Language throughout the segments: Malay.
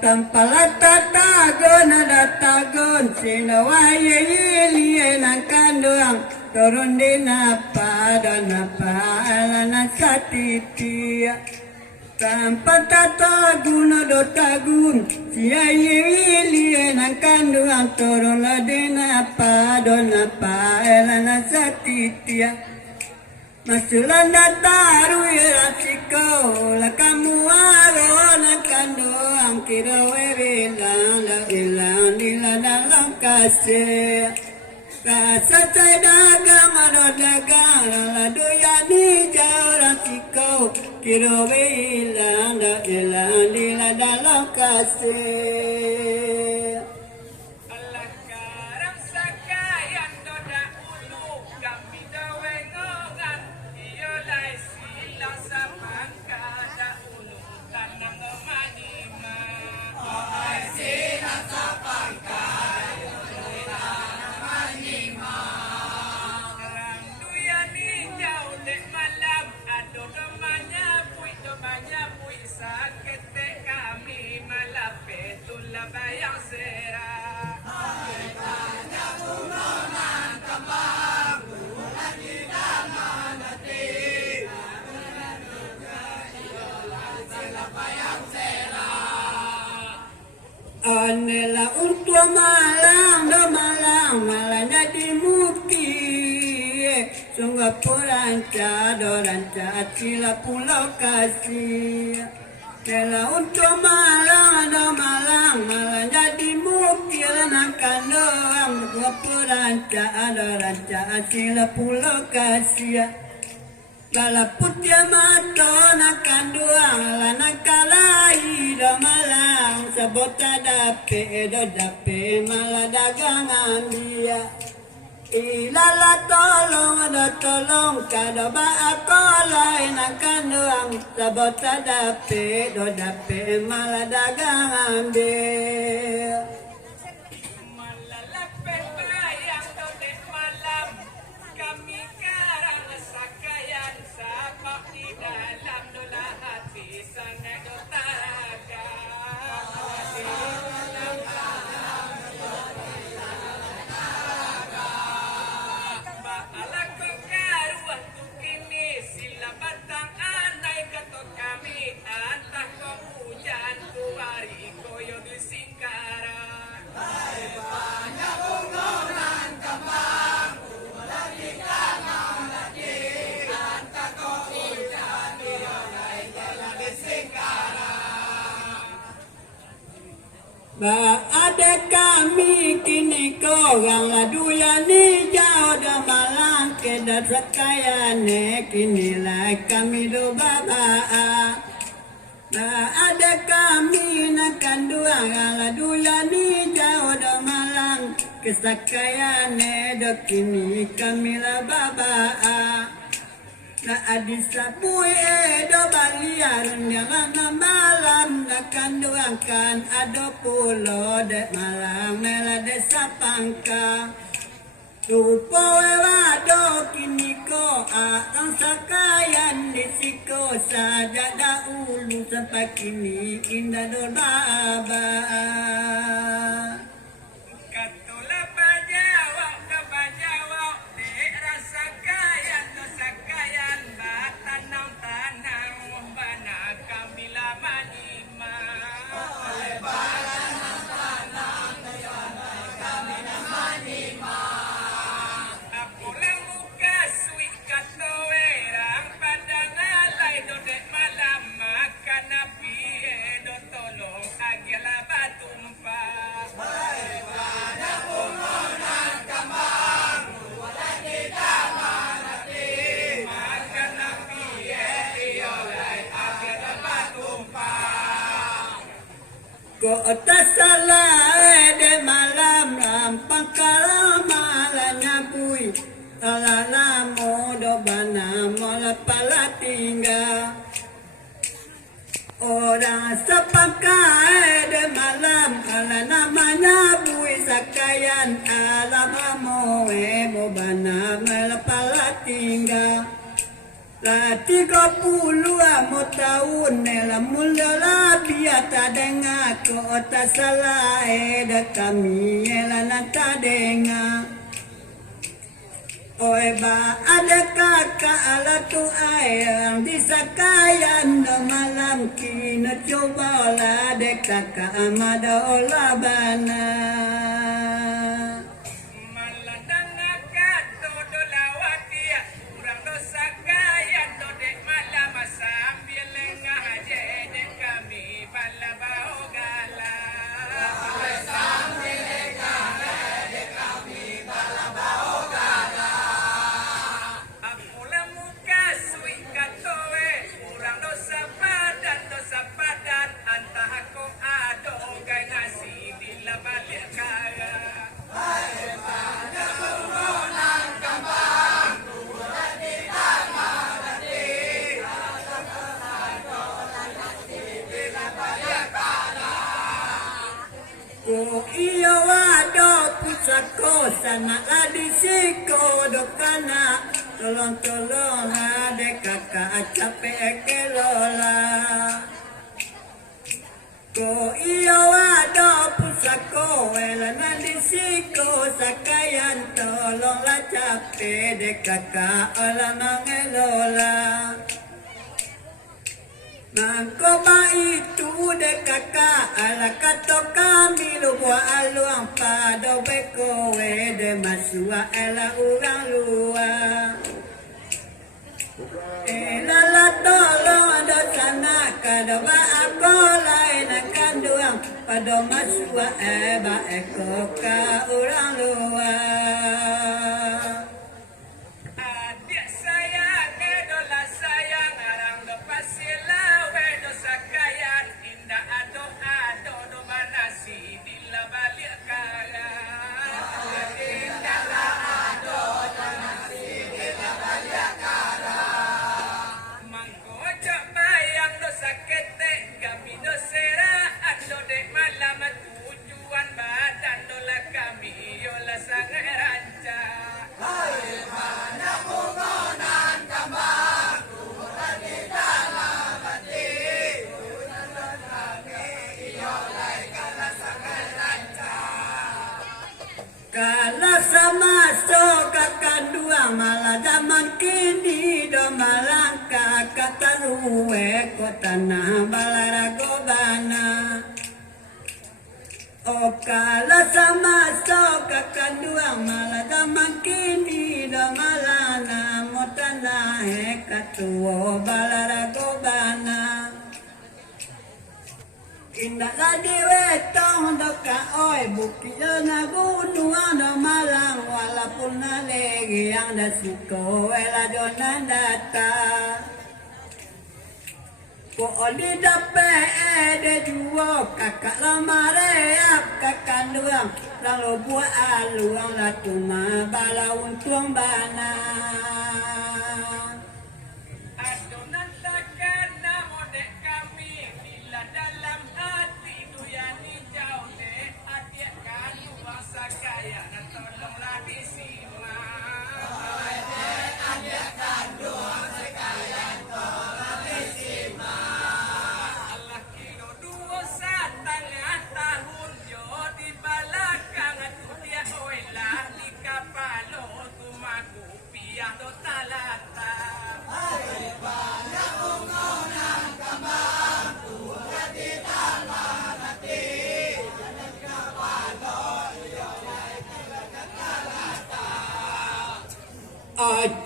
Tampalatagon adatagon sinawaye iliye ng kanduang turun din na pada na paalana sa titiya. Tampatatagun adotagun siya iliye ng kanduang turun din na pada na paalana sa titiya. Masulan na taru irasiko la kamuaro na kando ang kirawe bilang la ilang nila dalam kasih kasatay dagang ano dagang la duyani jauh rasiko kirawe ilang la ilang nila dalam kasih. Anela untuk malang do malang malanya di muki sungguh puranca do ranca sila pulau kasih. Anela untuk malang do malang malanya di muki lanakan doang sungguh puranca do ranca sila pulau kasih. Lalaput ya mato nakan doang lanakalai do malang sabota dape do dape malah dagangan dia. Ilala tolong kado ba ako lain akan doang sabota dape do dape malah dagangan dia. Ba ada kami kini kau yang laduya ni jauh dah malang kedat rakayane kini lah kami do baba. Ba ada kami nakan dua yang laduya ni jauh dah malang kesakayane do kini kami lah baba. Na adisa bui do balian yang malam na kanduangkan ado pulo de malang mela de sapangka rupo wado kini ko ang sakayan di siko saja da ulu sampai kini indah do baba. Makan api do tolong agiala batum salah de malam ram pangkalamalanya bui alala modo bana mola pala tinggal orang sepakai de malam ala namanya bui sakayan alam moe mo bana mola pala tinggal La 30 tahun nela mula biar tak dengar kota salah eda kami nela nanta dengar Oi ba ada kakak ala tu ayang di sakayan no malam kini coba lah dek kakak amada olah bana Iyo wado pusako sana adisiko dokana tolong ade kakak capek kelola Ko iyo wado pusako elana adisiko sakayan tolonglah capek de kakak olah ngelola Mangkoba itu de kakak ala kato kami lupa aluang pada beko de masua ala urang luar Elala tolong ada sana kada ba ako lain kanduang pada masua ba eko ka urang luar Kalau sama so kakak dua malah zaman kini do malang kakak taruwe kota na balarago bana Oh kalau sama so kakak dua malah zaman kini do malang na motana katuo balarago bana Indah lagi wetong doka oi buki na gunung do malang walaupun nalegi yang dasiko ela dona data Ko oli dape de juo kakak lamare ap kakak duang lalu buat aluang la tuma bala untung bana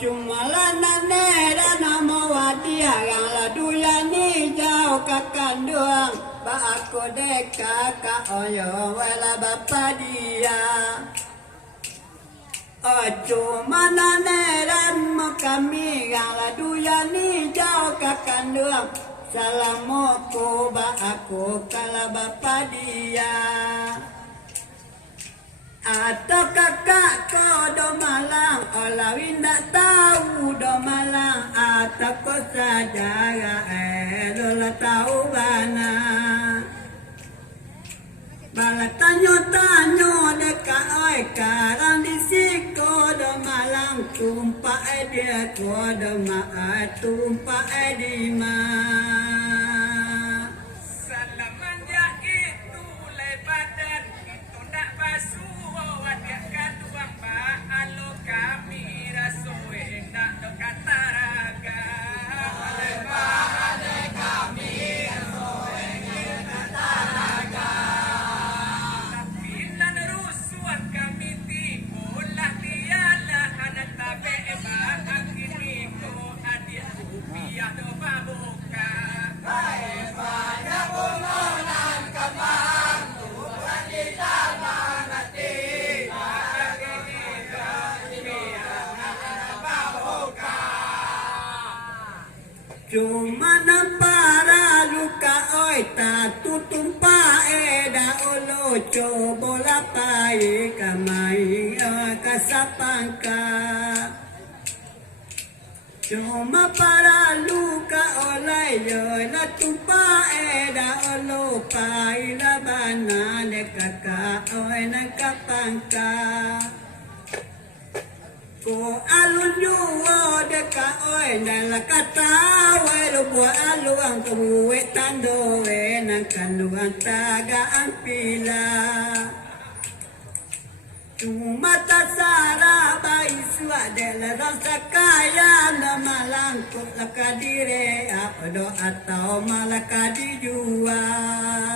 Cuma nera nama wadia yang laduya ni jauh kakandung ba aku deka ka oyo wela bapa dia cuma nera mau kami yang laduya ni jauh kakandung Salamuku ba aku kala bapa dia. Atau kakak kau do malang, olah winda tahu do malang. Atau kau saja dola tahu bana. Bala tanyo dekat oi karang di siko do malang. Tumpak dia ko do maa tumpak di ma. Salaman ya itu lebadan itu ndak basuh wadia kaduang ba alo kami rasoe ndak do kataraga lebadan kami rasoe kataraga tapi nan rusuhan kami tikolah dialah anak tabe ba akini ko adia rupiah do babuka Cuma para luka oi ta tutumpa da olo cobola pai kamai kasapangka. Cuma para luka olay yo la tumpa da olo pai la bana de kaka oi na kapangka. Ko alun yuo deka oi nala kata wai lo bua aluang kebuwe tando nang kanduang taga ang pila. Cuma tasara bai sua dela rasa kaya na malangkot laka dire apa do atau malaka dijual.